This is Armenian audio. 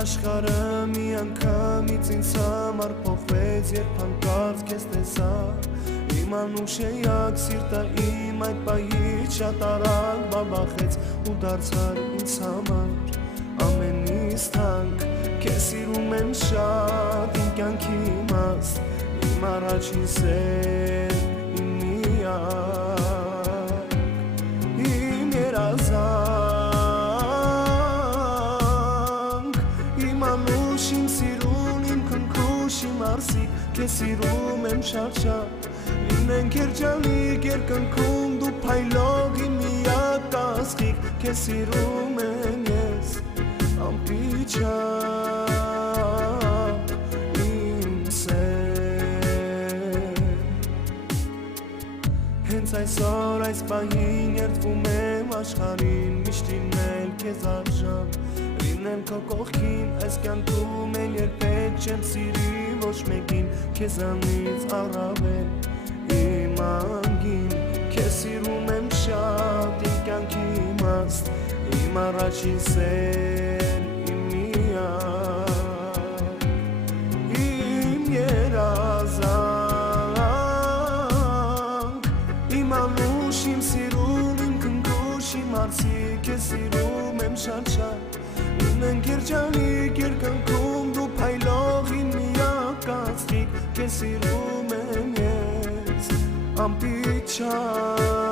Աշխարհը մի անգամից ինձ համար փոխվեց, երբ հանկարծ քեզ տեսա Իմ անուշեյակ սիրտը իմ այդ պահից շատ արագ բաբախեց ու դարձար ինձ համար ամենից թանկ Քեզ սիրում եմ շատ իմ կյանքի իմաստ Իմ առաջին սեր, իմ միակ Իմ երազանք Իմ անուշ, իմ սիրուն, իմ քնքուշ, իմ արսիկ Քեզ սիրում եմ շատ-շատ Լինենք երջանիկ երկնքում դու փայլող իմ միակ կասկիկ Քեզ սիրում եմ ես անպիճակ իմ սեր Հենց այսօր այս պահին երդվում եմ աշխարհին Միշտ լինել քեզ արժան Լինել քո կողքին այս կյանքում էլ երբեք չեմ սիրի ոչ մեկին Քեզանից առավել իմ անգին Քեզ սիրում եմ շատ իմ կյանքի իմաստ Իմ առաջին սեր, իմ միակ Իմ երազանք Իմ անուշ, իմ սիրուն, իմ քնքուշ, իմ արսիկ Քեզ սիրում եմ շատ-շատ Լինենք երջանիկ երկնքում դու փայլող իմ միակ կասկիկ Քեզ սիրում եմ ես անպիճակ